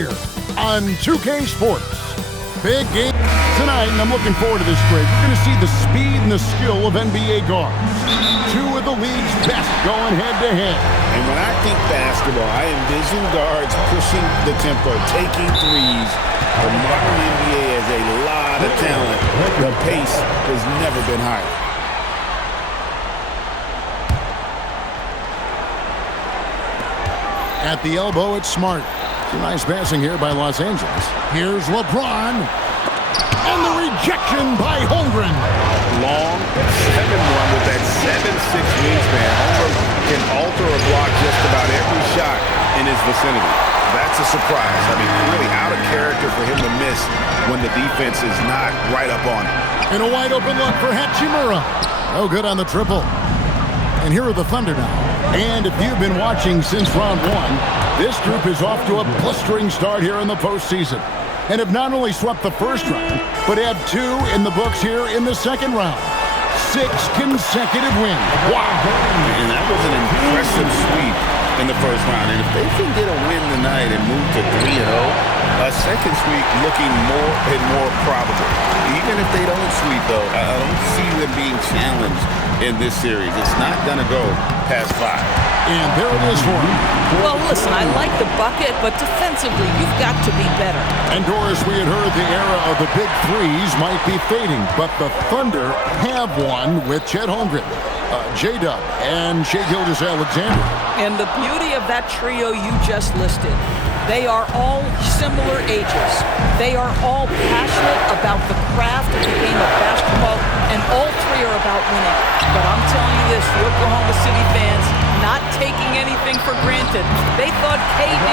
here on 2K Sports. Big game tonight, and I'm looking forward to this break. We're going to see the speed and the skill of NBA guards. Two of the league's best going head-to-head. And when I think basketball, I envision guards pushing the tempo, taking threes. The modern NBA has a lot of talent. The pace has never been higher. At the elbow, it's Smart. Nice passing here by Los Angeles. Here's LeBron. And the rejection by Holmgren. Long 7-1 with that 7'6" wingspan. Holmgren can alter or block just about every shot in his vicinity. That's a surprise. I mean, really out of character for him to miss when the defense is not right up on him. And a wide open look for Hachimura. No good on the triple. And here are the Thunder now. And if you've been watching since round one, this group is off to a blistering start here in the postseason. And have not only swept the first round, but have two in the books here in the second round. 6 consecutive wins. Wow. And that was an impressive sweep in the first round. And if they can get a win tonight and move to 3-0, a second sweep looking more and more probable. Even if they don't sweep, though, I don't see them being challenged in this series. It's not going to go past 5. And there it is for him. Well, listen, I like the bucket, but defensively, you've got to be better. And Doris, we had heard the era of the big threes might be fading, but the Thunder have one with Chet Holmgren, J-Dub, and Shai Gilgeous-Alexander. And the beauty of that trio you just listed, they are all similar ages. They are all passionate about the craft of the game of basketball, and all three are about winning. But I'm telling you this, the Oklahoma City fans, not taking anything for granted. They thought KD,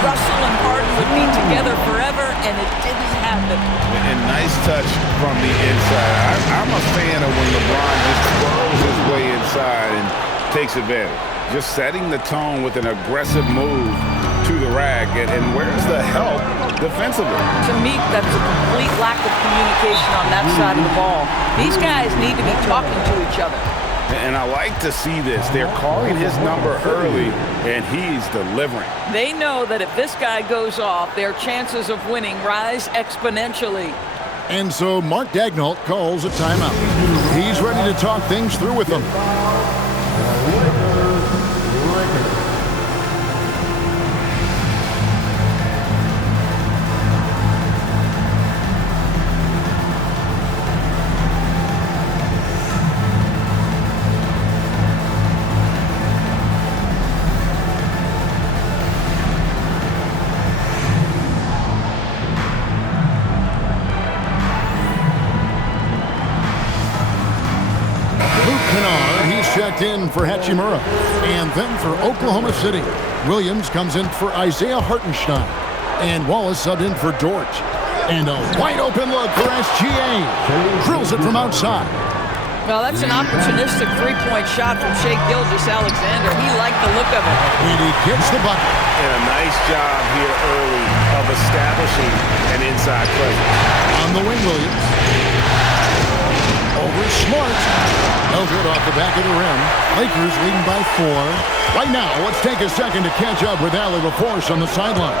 Russell, and Harden would be together forever, and it didn't happen. And nice touch from the inside. I'm a fan of when LeBron just twirls his way inside and takes advantage. Just setting the tone with an aggressive move to the rack. And where's the help defensively? To me, that's a complete lack of communication on that side of the ball. These guys need to be talking to each other. And I like to see this. They're calling his number early, and he's delivering. They know that if this guy goes off, their chances of winning rise exponentially. And so Mark Daigneault calls a timeout. He's ready to talk things through with them. Checked in for Hachimura. And then for Oklahoma City, Williams comes in for Isaiah Hartenstein. And Wallace subbed in for Dort. And a wide open look for SGA. Drills it from outside. Well, that's an opportunistic three-point shot from Shai Gilgeous-Alexander. He liked the look of it. And he gets the bucket. And a nice job here early of establishing an inside presence. On the wing, Williams. Over Smart. No good off the back of the rim. Lakers leading by 4. Right now, let's take a second to catch up with Allie LaForce on the sideline.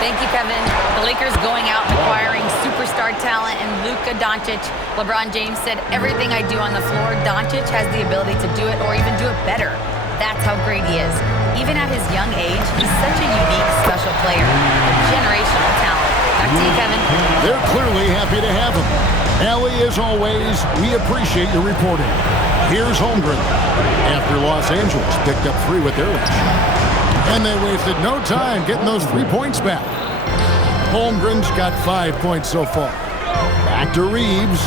Thank you, Kevin. The Lakers going out and acquiring superstar talent in Luka Doncic. LeBron James said, everything I do on the floor, Doncic has the ability to do it or even do it better. That's how great he is. Even at his young age, he's such a unique, special player. A generational talent. Back to you, Kevin. They're clearly happy to have him. Allie, as always, we appreciate your reporting. Here's Holmgren after Los Angeles picked up 3 with their rush. And they wasted no time getting those 3 points back. Holmgren's got 5 points so far. Back to Reeves.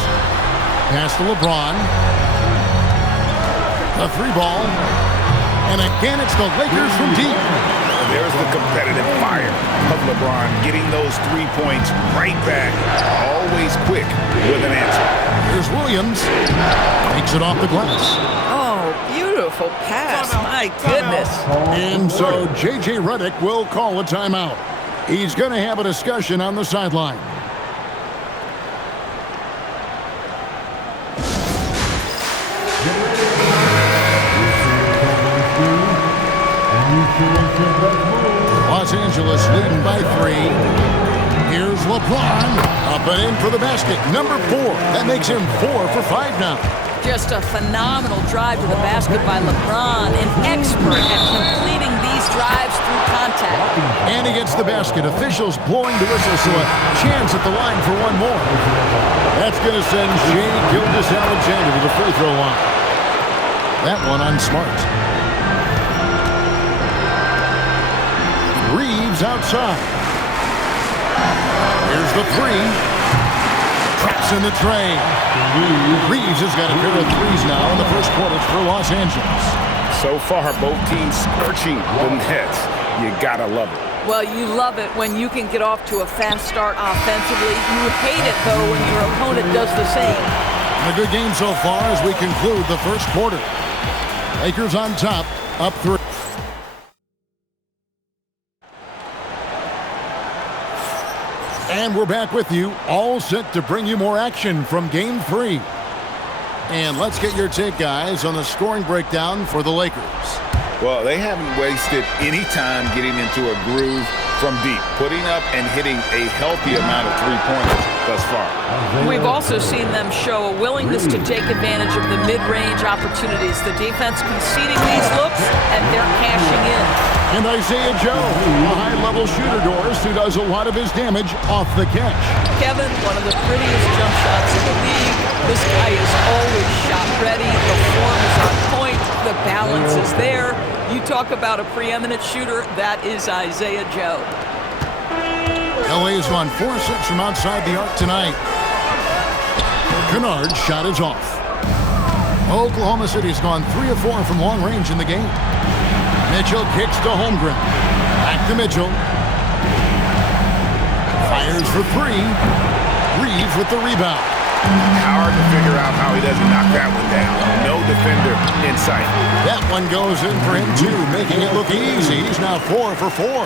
Pass to LeBron. A 3-ball. And again, it's the Lakers from deep. There's the competitive fire of LeBron, getting those 3 points right back. Always quick with an answer. Here's Williams. Takes it off the glass. Oh, beautiful pass. My goodness. And so J.J. Redick will call a timeout. He's going to have a discussion on the sideline. Los Angeles leading by 3. Here's LeBron. Up and in for the basket. Number 4. That makes him 4 for 5 now. Just a phenomenal drive to the basket by LeBron, an expert at completing these drives through contact. And he gets the basket. Officials blowing the whistle, so a chance at the line for one more. That's going to send Shai Gilgeous-Alexander to the free throw line. That one on Smart. Reeves outside. Here's the 3. Traps in the tray. Reeves has got a pair of threes now in the first quarter for Los Angeles. So far, both teams scorching the Nets. You gotta love it. Well, you love it when you can get off to a fast start offensively. You hate it, though, when your opponent does the same. A good game so far as we conclude the first quarter. Lakers on top, up 3. And we're back with you, all set to bring you more action from Game 3. And let's get your take, guys, on the scoring breakdown for the Lakers. Well, they haven't wasted any time getting into a groove from deep, putting up and hitting a healthy amount of three-pointers thus far. We've also seen them show a willingness to take advantage of the mid-range opportunities. The defense conceding these looks, and they're cashing in. And Isaiah Joe, a high-level shooter, Doris, who does a lot of his damage off the catch. Kevin, one of the prettiest jump shots in the league. This guy is always shot ready. The form is on point. The balance is there. You talk about a preeminent shooter, that is Isaiah Joe. LA has gone 4-6 from outside the arc tonight. Kennard's shot is off. Oklahoma City's gone 3 of 4 from long range in the game. Mitchell kicks to Holmgren. Back to Mitchell. Fires for 3. Reeves with the rebound. Hard to figure out how he doesn't knock that one down. No defender in sight. That one goes in for him, too, making it look easy. He's now 4 for 4.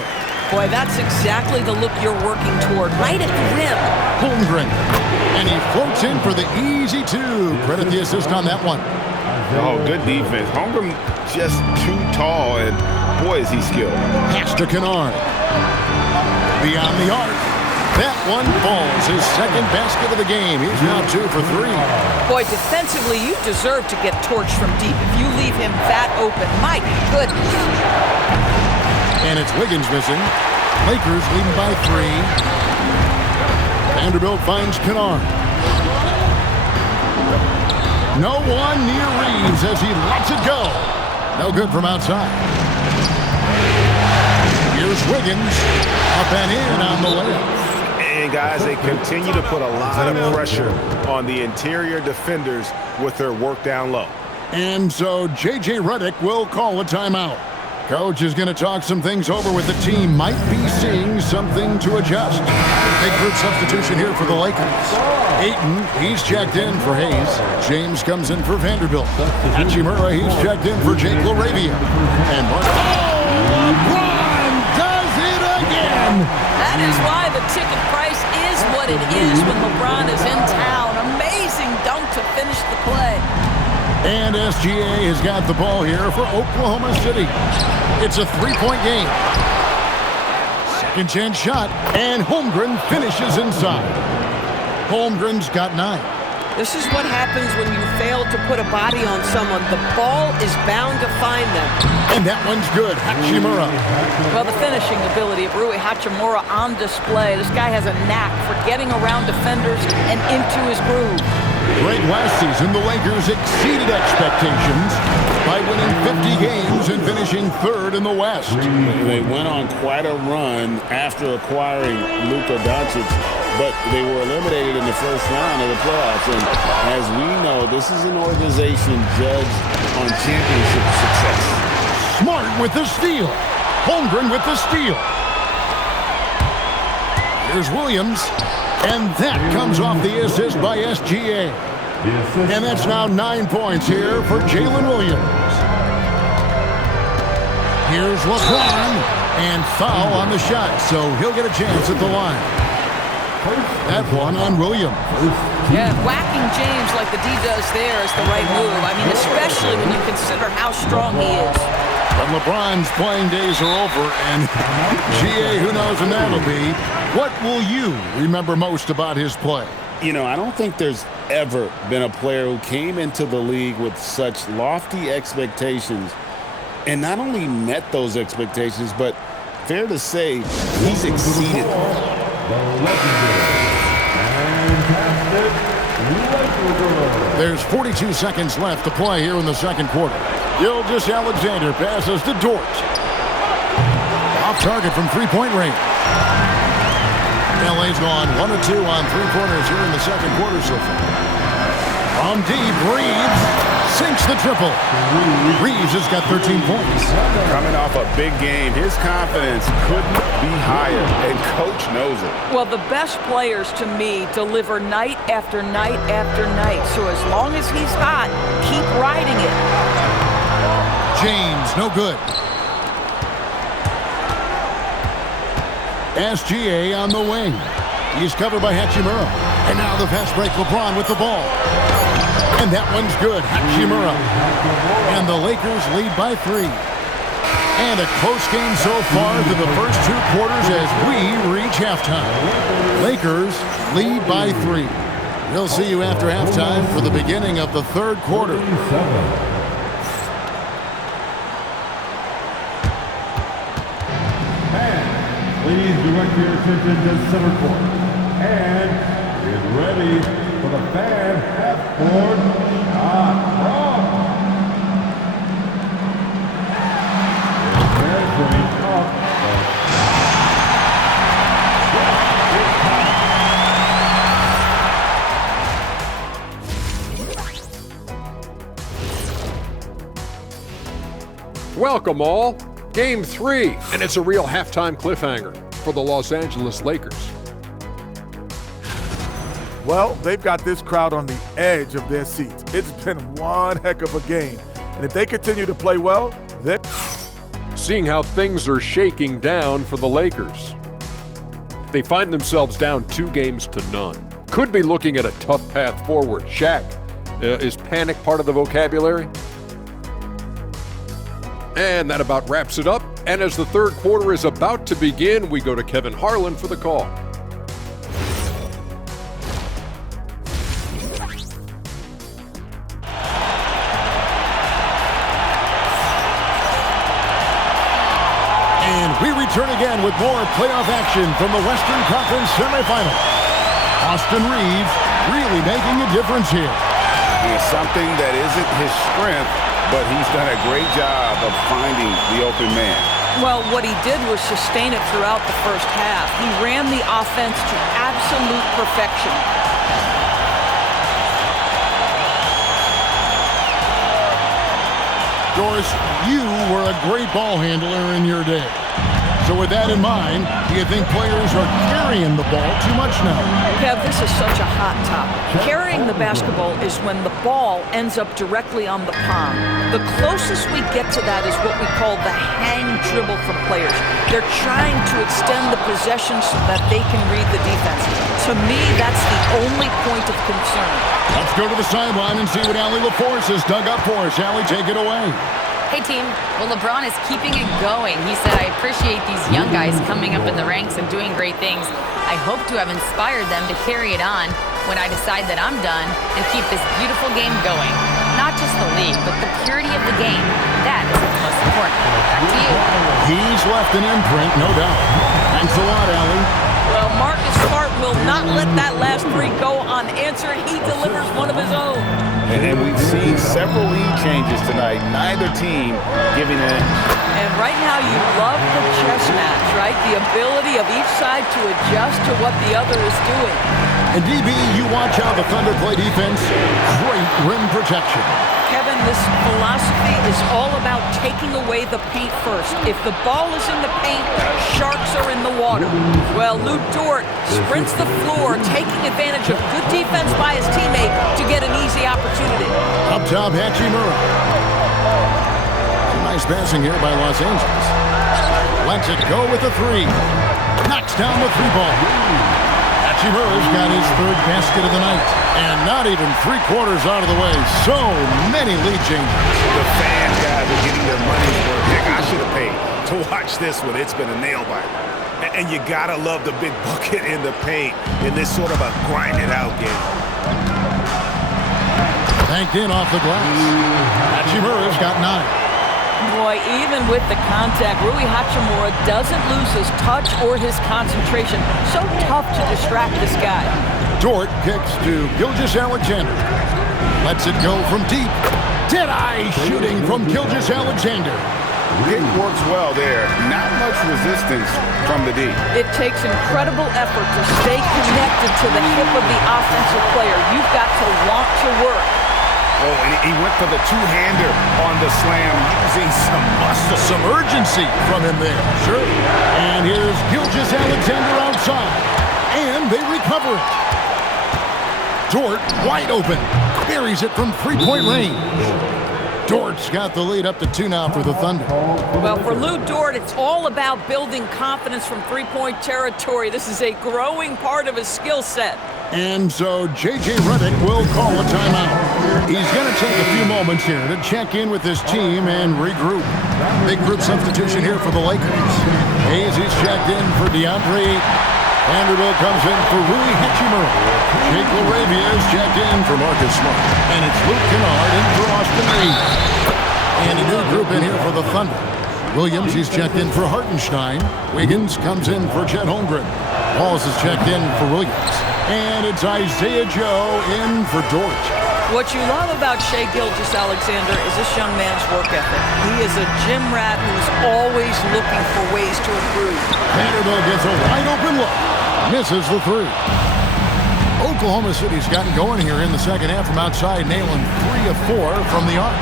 Boy, that's exactly the look you're working toward, right at the rim. Holmgren. And he floats in for the easy 2. Credit the assist on that one. Oh, good defense. Holmgren just too tall, and boy, is he skilled. Pass to Kennard. Beyond the arc. That one falls. His second basket of the game. He's now 2 for 3. Boy, defensively, you deserve to get torched from deep if you leave him that open. My goodness. And it's Wiggins missing. Lakers leading by 3. Vanderbilt finds Kennard. No one near Reeves as he lets it go. No good from outside. Here's Wiggins. Up and in on the layup. And guys, they continue to put a lot of pressure on the interior defenders with their work down low. And so J.J. Redick will call a timeout. Coach is going to talk some things over with the team. Might be seeing something to adjust. Big group substitution here for the Lakers. Ayton, he's checked in for Hayes. James comes in for Vanderbilt. Hachimura, he's checked in for Jake LaRavia. And LeBron does it again. That is why the ticket price is what it is when LeBron is in town. Amazing dunk to finish the play. And SGA has got the ball here for Oklahoma City. It's a 3-point game. Second chance shot, and Holmgren finishes inside. Holmgren's got 9. This is what happens when you fail to put a body on someone. The ball is bound to find them. And that one's good. Hachimura. Well, the finishing ability of Rui Hachimura on display. This guy has a knack for getting around defenders and into his groove. Great last season, the Lakers exceeded expectations by winning 50 games and finishing 3rd in the West. They went on quite a run after acquiring Luka Doncic, but they were eliminated in the first round of the playoffs. And as we know, this is an organization judged on championship success. Smart with the steal. Holmgren with the steal. Here's Williams. And that comes off the assist by SGA. And that's now 9 points here for Jalen Williams. Here's LeBron. And foul on the shot, so he'll get a chance at the line. That one on Williams. Yeah, whacking James like the D does there is the right move. I mean, especially when you consider how strong he is. But LeBron's playing days are over, and GA, who knows when that'll be. What will you remember most about his play? You know, I don't think there's ever been a player who came into the league with such lofty expectations and not only met those expectations, but fair to say, he's exceeded them. There's 42 seconds left to play here in the second quarter. Gilgeous-Alexander passes to Dort. Off target from three-point range. LA's gone 1 of 2 on three-pointers here in the second quarter so far. From deep, Reeves sinks the triple. Reeves has got 13 points. Coming off a big game, his confidence couldn't be higher, and coach knows it. Well, the best players to me deliver night after night after night. So as long as he's hot, keep riding it. James, no good. SGA on the wing. He's covered by Hachimura. And now the fast break, LeBron with the ball. And that one's good. Hachimura. And the Lakers lead by 3. And a close game so far through the first 2 quarters as we reach halftime. Lakers lead by 3. We'll see you after halftime for the beginning of the third quarter. Please direct your attention to center court. And get ready for the fan half-court shot clock. Measuring up Welcome all. Game 3, and it's a real halftime cliffhanger for the Los Angeles Lakers. Well, they've got this crowd on the edge of their seats. It's been one heck of a game. And if they continue to play well, they're Seeing how things are shaking down for the Lakers. They find themselves down 2 games to none. Could be looking at a tough path forward. Shaq, is panic part of the vocabulary? And that about wraps it up. And as the third quarter is about to begin, we go to Kevin Harlan for the call. And we return again with more playoff action from the Western Conference semifinals. Austin Reeves really making a difference here. It's something that isn't his strength, but he's done a great job of finding the open man. Well, what he did was sustain it throughout the first half. He ran the offense to absolute perfection. Doris, you were a great ball handler in your day. So with that in mind, do you think players are carrying the ball too much now? Kev, this is such a hot topic. Carrying the basketball is when the ball ends up directly on the palm. The closest we get to that is what we call the hang dribble from players. They're trying to extend the possession so that they can read the defense. To me, that's the only point of concern. Let's go to the sideline and see what Allie LaForce has dug up for us. Allie, take it away. Hey, team. Well, LeBron is keeping it going. He said, I appreciate these young guys coming up in the ranks and doing great things. I hope to have inspired them to carry it on when I decide that I'm done and keep this beautiful game going. Not just the league, but the purity of the game. That is what's most important. Back to you. He's left an imprint, no doubt. Thanks a lot, Allie. Well, Marcus Smart will not let that last 3 go unanswered. He delivers one of his own. And we've seen several lead changes tonight. Neither team giving in. And right now you love the chess match, right? The ability of each side to adjust to what the other is doing. And DB, you watch how the Thunder play defense. Great rim protection. Kevin, this philosophy is all about taking away the paint first. If the ball is in the paint, sharks are in the water. Well, Lu Dort sprints the floor, taking advantage of good defense by his teammate to get an easy opportunity. Up top, Hachimura. Nice passing here by Los Angeles. Lets it go with the 3. Knocks down the 3-ball. Hachimura's got his 3rd basket of the night. And not even 3/4 out of the way. So many lead changes. The fans, guys, are getting their money's worth. heck, I should have paid to watch this one. It's been a nail-biter. And you got to love the big bucket in the paint in this sort of a grind-it-out game. Banked in off the glass. Hachimura's got 9. Boy, even with the contact, Rui Hachimura doesn't lose his touch or his concentration. So tough to distract this guy. Dort kicks to Gilgeous-Alexander. Lets it go from deep. Dead-eye shooting from Gilgeous-Alexander. It works well there. Not much resistance from the D. It takes incredible effort to stay connected to the hip of the offensive player. You've got to want to work. Oh, and he went for the two-hander on the slam, using some muscle. Some urgency from him there. Sure. And here's Gilgeous-Alexander outside. And they recover it. Dort wide open. Buries it from three-point range. Dort's got the lead up to 2 now for the Thunder. Well, for Lou Dort, it's all about building confidence from three-point territory. This is a growing part of his skill set. And so J.J. Redick will call a timeout. He's going to take a few moments here to check in with his team and regroup. Big group substitution here for the Lakers. Hayes is checked in for DeAndre Ayton. Vanderbilt comes in for Rui Hachimura. Jake LaRavia is checked in for Marcus Smart. And it's Luke Kennard in for Austin Reeves. And a new group in here for the Thunder. Williams, he's checked in for Hartenstein. Wiggins comes in for Chet Holmgren. Walls is checked in for Williams. And it's Isaiah Joe in for Dort. What you love about Shai Gilgeous-Alexander is this young man's work ethic. He is a gym rat who's always looking for ways to improve. Vanderbilt gets a wide open look. Misses the 3. Oklahoma City's gotten going here in the second half from outside, nailing 3 of 4 from the arc.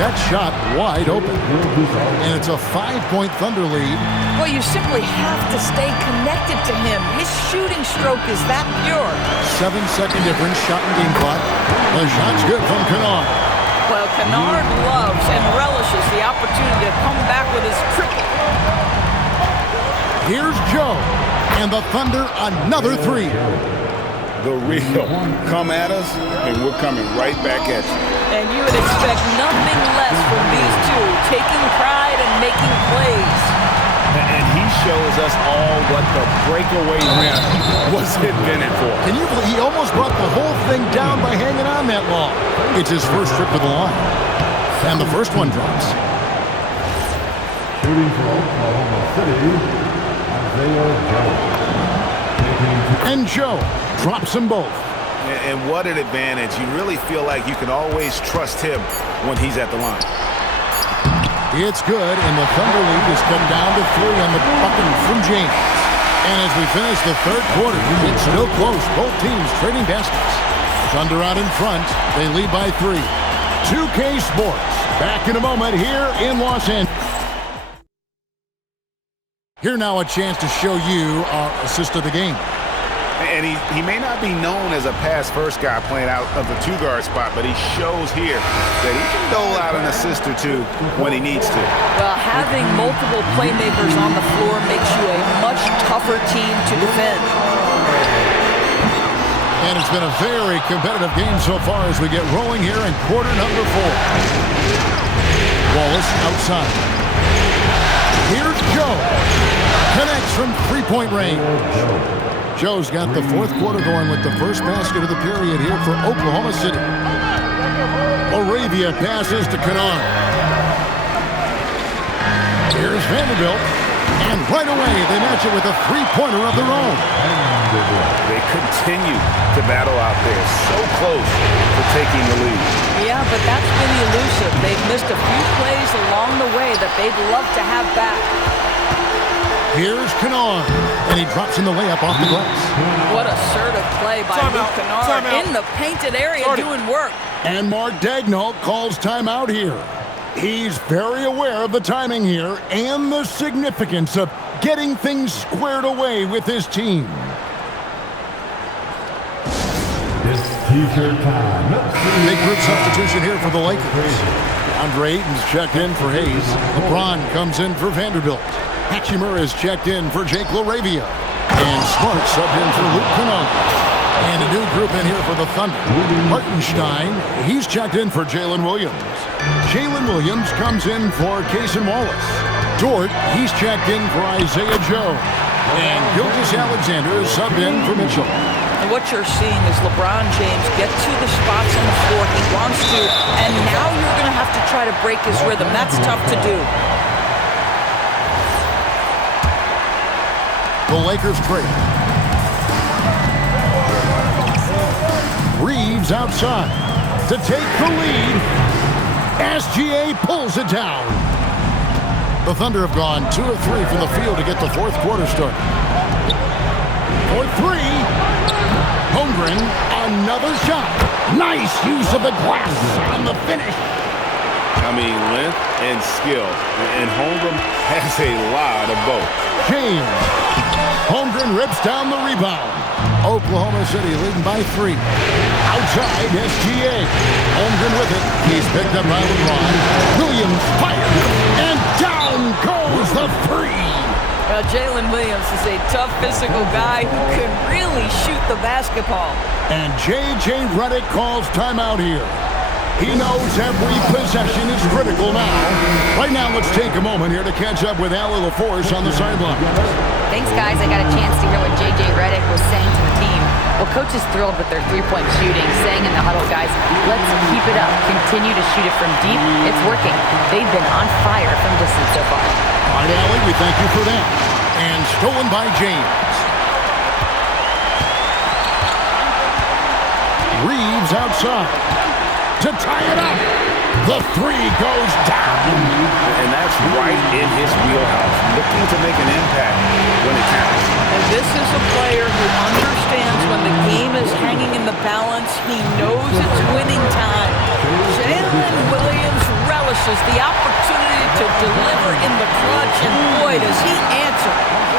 That shot wide open. And it's a 5-point Thunder lead. Well, you simply have to stay connected to him. His shooting stroke is that pure. 7-second difference, shot and game clock. The shot's good from Kennard. Well, Kennard loves and relishes the opportunity to come back with his triple. Here's Joe. And the Thunder, another 3. The real. Come at us, and we're coming right back at you. And you would expect nothing less from these two, taking pride and making plays. And he shows us all what the breakaway rim was invented for. Can you believe he almost brought the whole thing down by hanging on that long? It's his first trip to the line. And the first one drops. Shooting for Oklahoma City, Isaiah Joe. And Joe drops them both. And what an advantage. You really feel like you can always trust him when he's at the line. It's good, and the Thunder lead is cut down to 3 on the bucket from James. And as we finish the third quarter, it's still close. Both teams trading baskets. Thunder out in front. They lead by 3. 2K Sports. Back in a moment here in Los Angeles. Here now a chance to show you our assist of the game. And he may not be known as a pass-first guy playing out of the two-guard spot, but he shows here that he can dole out an assist or two when he needs to. Well, having multiple playmakers on the floor makes you a much tougher team to defend. And it's been a very competitive game so far as we get rolling here in quarter number 4. Wallace outside. Here's Joe. Connects from three-point range. Joe's got the fourth quarter going with the first basket of the period here for Oklahoma City. LaRavia passes to Kennard. Here's Vanderbilt. And right away, they match it with a three-pointer of their own. They continue to battle out there, so close to taking the lead. Yeah, but that's been elusive. They've missed a few plays along the way that they'd love to have back. Here's Kennard, and he drops in the layup off the glass. What assertive play by Luke Kennard in the painted area doing work. And Mark Daigneault calls timeout here. He's very aware of the timing here and the significance of getting things squared away with his team. It's T-shirt time. Big group substitution here for the Lakers. DeAndre Ayton's checked in for Hayes. LeBron comes in for Vanderbilt. Hachimura is checked in for Jake LaRavia. And Smart subbed in for Luke Kennard. And a new group in here for the Thunder. Hartenstein, he's checked in for Jalen Williams. Jalen Williams comes in for Cason Wallace. Dort, he's checked in for Isaiah Joe. And Gilgeous-Alexander is subbed in for Mitchell. And what you're seeing is LeBron James get to the spots on the floor he wants to, and now you're going to have to try to break his rhythm. That's tough to do. The Lakers trade. Reeves outside to take the lead. SGA pulls it down. The Thunder have gone 2 of 3 from the field to get the fourth quarter started. For 3. Holmgren, another shot. Nice use of the glass on the finish. I mean, length and skill. And Holmgren has a lot of both. James. Holmgren rips down the rebound. Oklahoma City leading by 3. Outside, SGA. Holmgren with it. He's picked up by LeBron. Williams fires. And down goes the 3. Well, Jalen Williams is a tough physical guy who can really shoot the basketball. And J.J. Redick calls timeout here. He knows every possession is critical now. Right now, let's take a moment here to catch up with Allie LaForce on the sideline. Thanks, guys. I got a chance to hear what J.J. Redick was saying to the team. Well, Coach is thrilled with their three-point shooting, saying in the huddle, guys, let's keep it up. Continue to shoot it from deep. It's working. They've been on fire from distance so far. All right, Allie, we thank you for that. And stolen by James. Reeves outside to tie it up. The 3 goes down. And that's right in his wheelhouse, looking to make an impact when it counts. And this is a player who understands when the game is hanging in the balance. He knows it's winning time. Jalen Williams relishes the opportunity to deliver in the clutch, and boy, does he answer.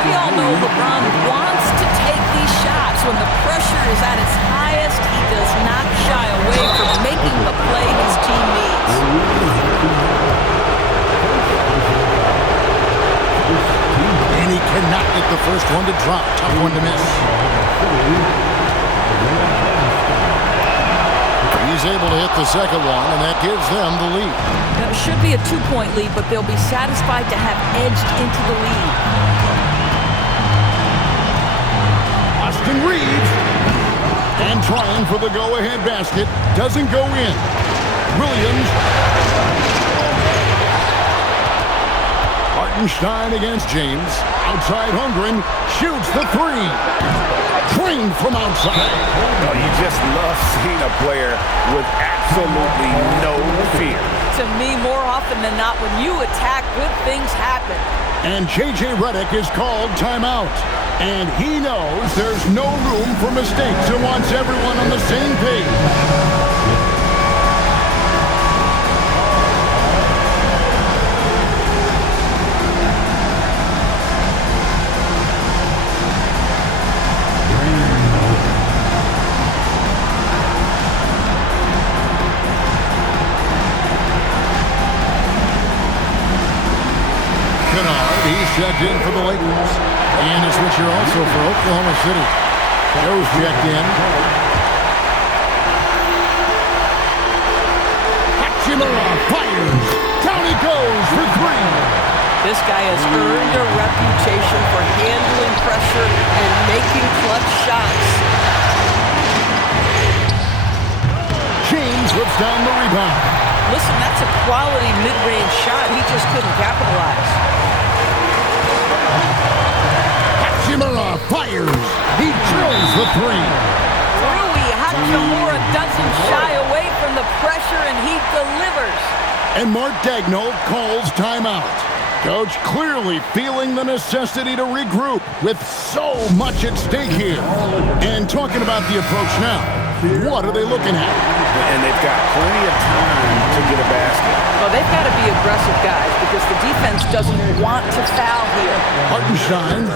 We all know LeBron wants to take these shots. When the pressure is at its highest, he does not shy away from making the play his team needs. And he cannot get the first one to drop. Tough one to miss. He's able to hit the second one, and that gives them the lead. Now, it should be a 2-point lead, but they'll be satisfied to have edged into the lead. Austin Reeves. And trying for the go-ahead basket. Doesn't go in. Williams. Hartenstein against James. Outside Holmgren. Shoots the 3. Trained from outside. Oh, you just love seeing a player with absolutely no fear. To me, more often than not, when you attack, good things happen. And J.J. Redick is called timeout. And he knows there's no room for mistakes and wants everyone on the same page. He's checked in for the Lakers. And a switcher also for Oklahoma City. Joe's checked in. Hachimura fires. Down he goes for 3. This guy has earned a reputation for handling pressure and making clutch shots. James whips down the rebound. Listen, that's a quality mid-range shot. He just couldn't capitalize. Hachimura fires. He drills the 3. Rui Hachimura doesn't shy away from the pressure, and he delivers. And Mark Daigneault calls timeout. Coach clearly feeling the necessity to regroup with so much at stake here. And talking about the approach now, what are they looking at? And they've got plenty of time to get a basket. Well, they've got to be aggressive, guys, because the defense doesn't want to foul here. Hartenstein,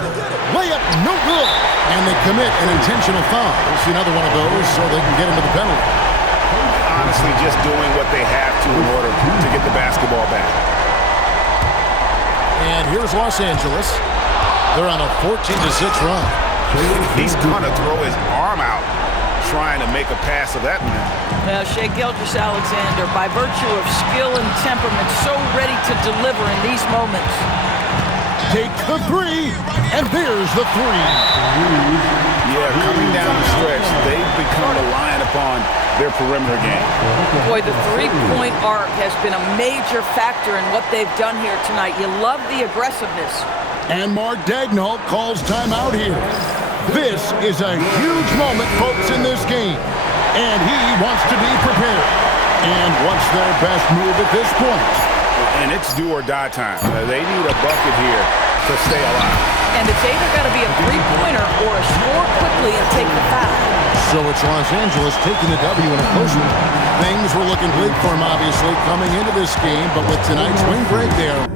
layup, no good. And they commit an intentional foul. We'll see another one of those so they can get into the penalty. Honestly, just doing what they have to in order to get the basketball back. And here's Los Angeles. They're on a 14-6 run. He's going to throw his arm out trying to make a pass of that man. Now, Shai Gilgeous-Alexander, by virtue of skill and temperament, so ready to deliver in these moments. Take the three, and there's the three. Yeah, coming down the stretch, they've become reliant upon their perimeter game. Boy, the three-point arc has been a major factor in what they've done here tonight. You love the aggressiveness. And Mark Daigneault calls timeout here. This is a huge moment, folks, in this game. And he wants to be prepared. And what's their best move at this point? And it's do or die time. They need a bucket here to stay alive. And it's either got to be a three-pointer or a score quickly and take the foul. So it's Los Angeles taking the W in a close one. Things were looking bleak for him, obviously, coming into this game. But with tonight's win break there,